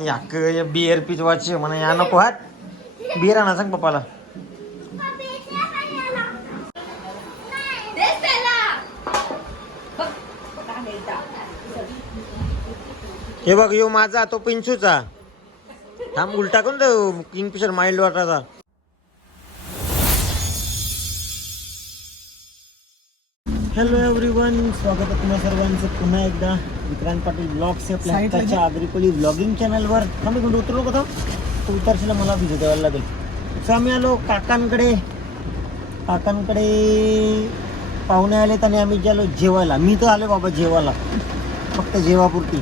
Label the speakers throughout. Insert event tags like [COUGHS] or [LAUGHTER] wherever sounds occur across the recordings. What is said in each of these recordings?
Speaker 1: याक beer peach वाच म्हणा या नको हात. बिअर आणा सांग पप्पाला. हे बघ यो माझा तो पिंचूचा. थांब उलटा करून किंगफिशर माइल्ड वाटाचा हॅलो एव्हरीवन स्वागत आहे तुम्हा सर्वांचं. पुन्हा एकदा विक्रांत पाटील ब्लॉग्स आपल्या हक्काच्या आगरीपली ब्लॉगिंग चॅनलवर आम्ही कोण उतरलो का तो? तो उतरशीला मला भिजत द्यायला लागेल. सो आम्ही आलो काकांकडे. काकांकडे पाहुणे आलेत आणि आम्ही गेलो जेवायला. मी तर आलो बाबा जेवायला. फक्त जेवापुरती.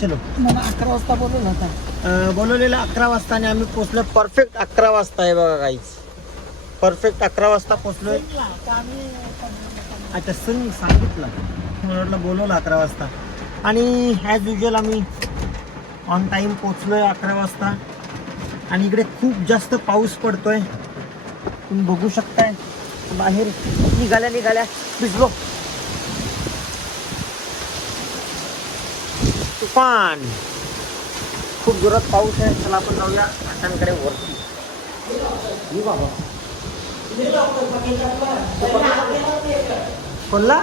Speaker 1: चलो.
Speaker 2: मला अकरा वाजता बोलवलं होता.
Speaker 1: अं, बोलवलेलं अकरा वाजता आणि आम्ही पोचलो. परफेक्ट अकरा वाजता आहे बघा काहीच परफेक्ट अकरा वाजता पोचलोय अच्छा सण सांगितलं. मला बोलवलं अकरा वाजता. आणि ॲज युजल आम्ही ऑन टाईम पोचलोय अकरा वाजता. आणि इकडे खूप जास्त पाऊस पडतोय. तुम्ही बघू शकताय. बाहेर निघाल्या निघाल्या. भिजलो. तुफान. खूप जोरात पाऊस आहे. चला आपण जाऊया. काकांकडे वरती. बाबा. कोणला?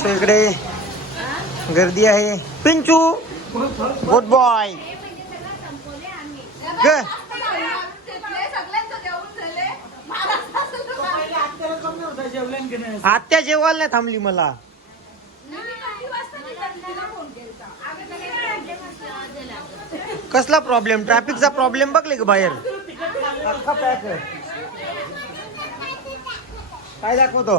Speaker 1: So इकडे गर्दी आहे. पिंचू गुड बॉय आत्या जेवायला नाही थांबली मला. कसला प्रॉब्लेम ट्रॅफिकचा प्रॉब्लेम बघले का बाहेर. अख्खा पॅक आहे. काय दाखवतो?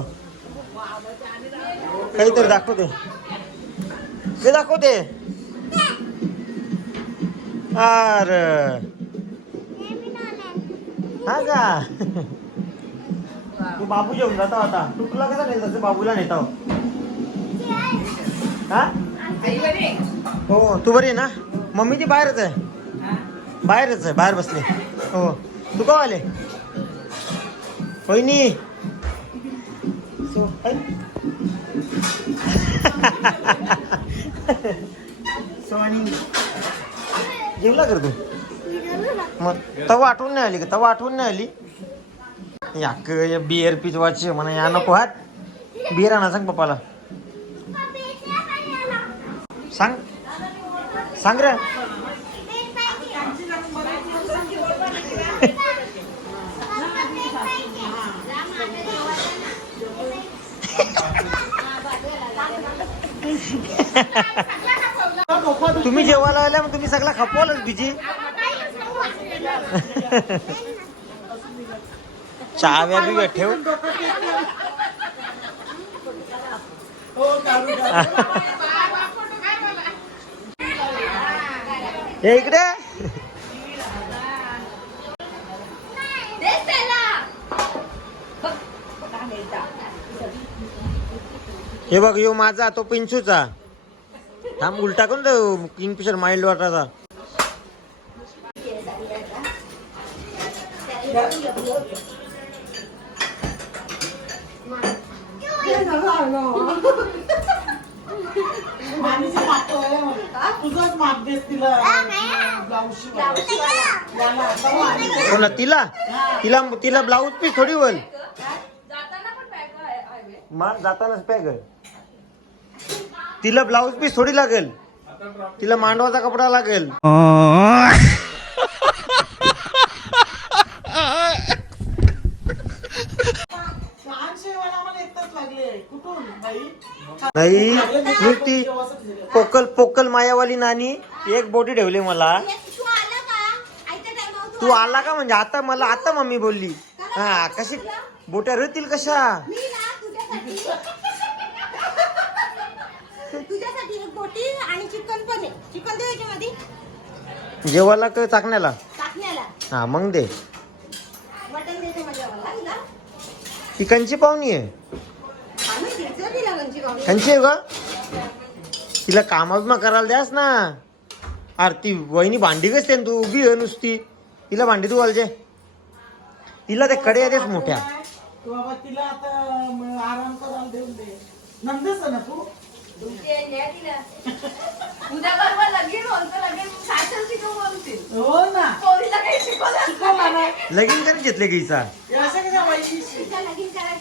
Speaker 1: काहीतरी दाखवते. ते दाखवते. अर. हा का? तू बाबू जेवून जातो आता. तू तुला कसा नेल बाबूला नेतो. हा? हो तू बरी आहे ना? मम्मी ती बाहेरच आहे. बाहेरच आहे बाहेर बसले. हो. तू का आले? होईनी जेवला कर तू? मग तवा आठवून नाही आली का? तवा आठवून नाही आली? याक बिअर पीच वाच म्हणा या नको हात. बिअर आणा सांग पप्पाला. सांग. सांग रे. [LAUGHS] तुम्ही जेवायला आल्या मग तुम्ही सगळा खपवलच बिजी. चाव्या बी ठेव. [LAUGHS] हे इकडे. हे बघ यो माझा तो पिंचूचा. थांब उलटा करून किंगफिशर माइल्ड वाटाचा
Speaker 2: तिला.
Speaker 1: तिला? तिला तिला ब्लाऊज पीस थोडी
Speaker 3: बॅग
Speaker 1: माल जातानाच पॅग तिला ब्लाऊज पीस थोडी लागेल. तिला मांडवाचा कपडा लागेल. नाही नुसती पोकल पोकल मायावाली नानी एक बोटी ठेवली मला.
Speaker 3: तू आला का
Speaker 1: म्हणजे? आता मला आता मम्मी बोलली. हा कशी? बोट्या रतील कशा
Speaker 3: मी ना तुझ्यासाठी तुझ्यासाठी एक बोटी आणि चिकन पण आहे चिकन दे याच्यामध्ये
Speaker 1: जेवायला का चाकण्याला?
Speaker 3: टाकण्याला
Speaker 1: हा मग दे. ती कंची पाहुणी आहे. कंची आहे का? तिला कामा करायला द्यास ना. अरे ती वहिनी भांडी कसते तू उभी आहे नुसती. तिला भांडी तू घालजे तिला ते कडे येतेच मोठ्या.
Speaker 2: तू बाबा तिला हो ना.
Speaker 1: लगीन करून घेतले गीचा?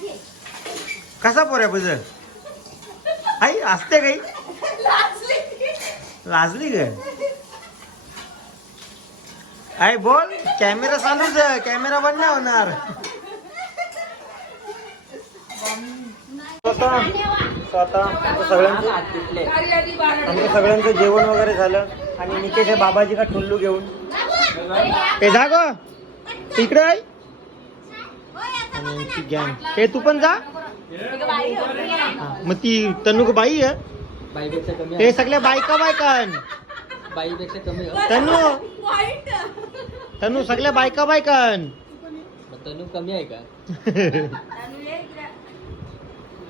Speaker 2: हे.
Speaker 1: कसा पोऱ्या बुज आई असते काही?
Speaker 4: लाजली.
Speaker 1: लाजली ग. आई बोल. कॅमेरा चालूच कॅमेरा बंद नाही होणार. स्वतः सगळ्यांचं आमचं सगळ्यांचं जेवण वगैरे झालं. आणि निकेश हे बाबाजी का ठुल्लू घेऊन. ते जा ग. इकडे आहे आणि ती गॅंग. हे तू पण जा. हा, मग ती तनुक बाई आहे.
Speaker 5: बाईपेक्षा कमी
Speaker 1: हे सगळ्या बायका बायकन.
Speaker 5: बाईपेक्षा कमी आहे.
Speaker 1: तनु. तनु सगळ्या बायका बायकन.
Speaker 5: मग तनू कमी आहे का?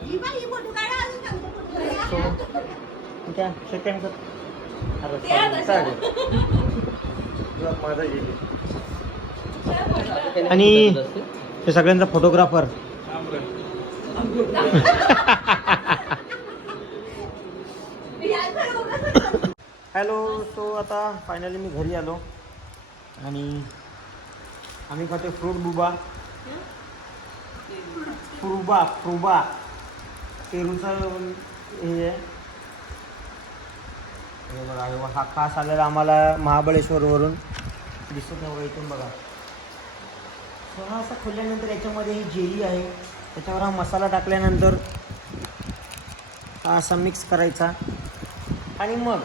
Speaker 3: ही ही फोटो
Speaker 4: ते
Speaker 1: आणि-. हे सगळ्यांचा फोटोग्राफर. हॅलो सो आता फायनली मी घरी आलो. आणि आम्ही खातो फ्रूट बुबा. फ्रुबा फ्रुबा. पेरूचा हे आहे. बघा हे बघा, हा खास आलेला आम्हाला महाबळेश्वरवरून. दिसत नाही इथून बघा. so हा असा खोलल्यानंतर याच्यामध्ये ही जेली आहे. त्याच्यावर हा मसाला टाकल्यानंतर हा असा मिक्स करायचा. आणि मग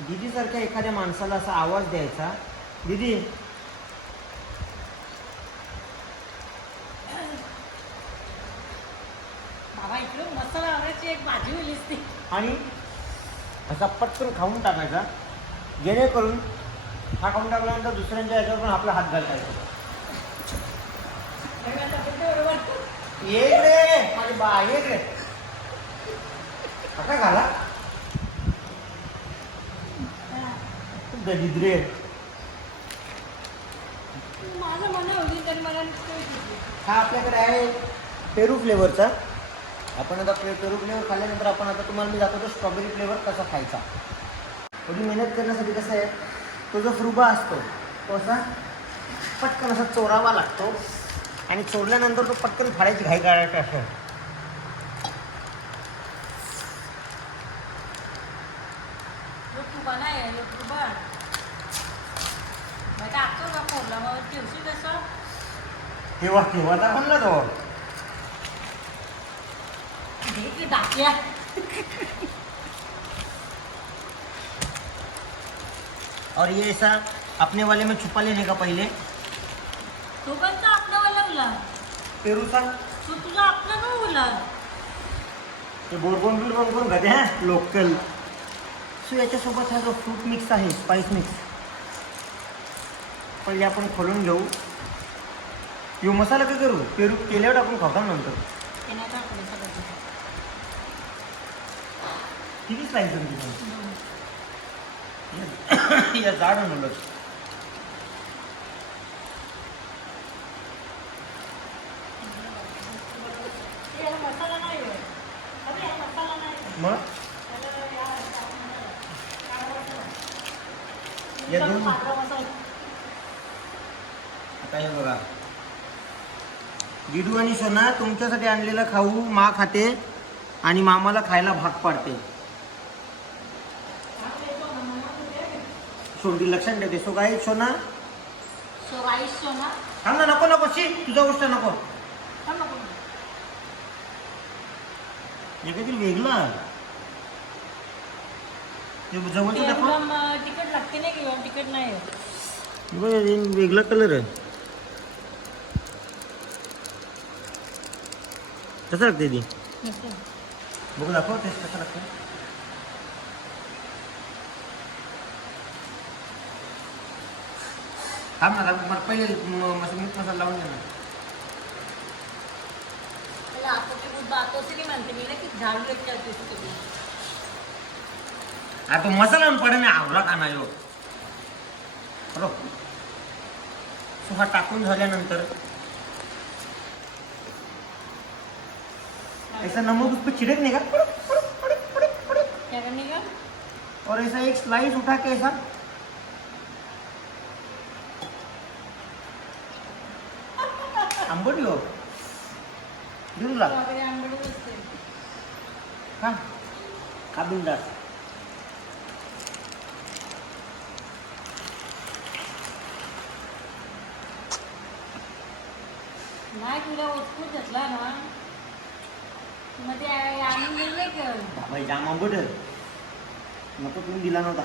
Speaker 1: दिदीसारख्या एखाद्या माणसाला असा आवाज द्यायचा. दिदी.
Speaker 4: बाबा मसाला एक भाजी होईल
Speaker 1: आणि असा पटकन खाऊन टाकायचा. जेणेकरून हा खाऊन टाकल्यानंतर दुसऱ्यांच्या ह्याच्यावर पण आपला हात घालतायचा ये रे! माझी बा ये रे! काय घाला. दरिद्रे
Speaker 4: माझं मन होती तर मला
Speaker 1: हा आपल्याकडे आहे पेरू फ्लेवरचा आपण आता पे पेरू फ्लेवर खाल्ल्यानंतर आपण आता तुम्हाला मी जातो तो स्ट्रॉबेरी फ्लेवर कसा खायचा. थोडी मेहनत करण्यासाठी कसं आहे तो जो फ्रुबा असतो तो असा पटकन असा चोरावा लागतो आणि चोरल्यानंतर तो पटकन फाडायची घाई काढायचा असं.
Speaker 4: तुबा नाही आहे तुबा मग टाकतो का फोडला मग ठेवशी कसं
Speaker 1: तेव्हा तेव्हाचा म्हणला तो. [LAUGHS] और ये ऐसा अपने वाले में छुपा लेने का पहिले।
Speaker 4: तो कोणता आपला वाला उला
Speaker 1: पेरूचा
Speaker 4: तो तुझा आपला का उला
Speaker 1: ते बोरबोन बिरबोन हा। लोकल सो याच्यासोबत हा जो फ्रूट मिक्स आहे स्पाइस मिक्स पहिले आपण खोलून घेऊ. यो मसाला काय करू? पेरू केल्यावर आपण खातो ना नंतर
Speaker 4: ते नाही टाकलं सगळं
Speaker 1: किती स्लाइस होती [COUGHS] या जाड मुलं
Speaker 4: नाही
Speaker 1: मग? या दोन. आता हे बघा. गिडू आणि सोना तुमच्यासाठी आणलेलं खाऊ मा खाते आणि मामाला खायला भाग पाडते. सोंडी लक्षात ठेवते सो काय सोना?
Speaker 4: सो राईस शो ना
Speaker 1: थांब ना नको नको शी तुझा गोष्ट नको. हे काहीतरी वेगळं हे जवळचं दाखव.
Speaker 4: तिकट लागते नाही किंवा तिकट नाही
Speaker 1: हे वेगळा कलर आहे. कसं लागते ती? बघू दाखव टेस्ट कसं लागतं थांब ना थांब. मला पहिले म- मस- मीठ मसाला लावून दे ना.
Speaker 4: बुद्ध नाही म्हणते मी ना की झाडू
Speaker 1: मसाला पडे मी आवरा का नाही हो? बरोबर हा टाकून झाल्यानंतर. ऐसा नमक उस पर छिड़कने का? और ऐसा एक स्लाइस उठा के ऐसा आंबट हो देऊन लाग
Speaker 4: बापरे, आंबटच असते.
Speaker 1: हा खा बिंदास
Speaker 4: नाही तुला ओतकूच घेतला ना मग ते आणून गेले का
Speaker 1: बाबा जाम आंबट आहे. नको तुम्ही दिला नव्हता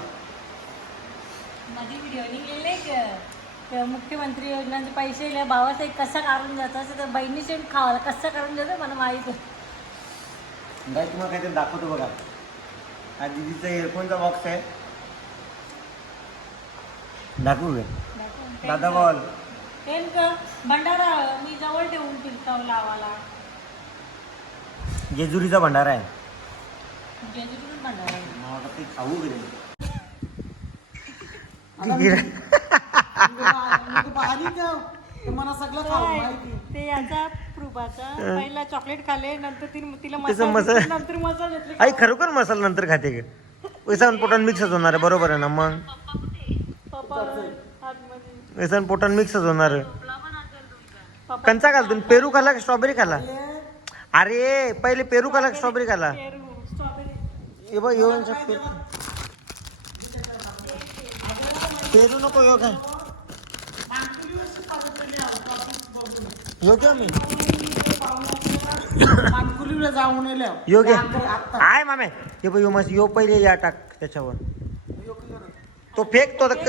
Speaker 4: मध्ये व्हिडिओ गेले का त्या मुख्यमंत्री योजनांचे पैसे भावाचा एक कसा काढून जातो असं तर बहिणीचे खावाला कसा काढून जातो मला माहीत आहे.
Speaker 1: काय तुम्हाला काहीतरी दाखवतो बघा. हा दिदीचा इयरफोनचा बॉक्स आहे. दाखवू काय दादा बॉल.
Speaker 4: तेल का भंडारा मी जवळ ठेवून फिरतो लावाला.
Speaker 1: जेजुरीचा भंडारा आहे.
Speaker 4: जेजुरीतून भंडारा आहे.
Speaker 1: मला वाटतं ते खाऊ गेले [LAUGHS]
Speaker 2: मला सगळं खाऊ
Speaker 4: काय?
Speaker 2: माहिती
Speaker 4: ते याचा पहिला चॉकलेट खाले नंतर तिला मसाला
Speaker 1: मसाला-
Speaker 4: नंतर मसाला घेतली.
Speaker 1: आई खरोखर मसाला नंतर खाते का? वैसा पोटान मिक्सच होणार आहे बरोबर आहे ना मग?
Speaker 4: पप्पा आतमध्ये
Speaker 1: वैसा पोटान मिक्सच होणार आहे.
Speaker 4: पप्पा
Speaker 1: कंचा खाल तुम्ही पेरू खाला का स्ट्रॉबेरी खाला? अरे पहिले पेरू खाला का स्ट्रॉबेरी खाला?
Speaker 4: पेरू स्ट्रॉबेरी
Speaker 1: हे बघ येऊन पेरू नको यो काय? यो क्या मी
Speaker 2: मानकुलीला जाऊन
Speaker 1: मामे. हे बघ यो मस्त यो पहिले या टाक त्याच्यावर. तो फेक तो तर क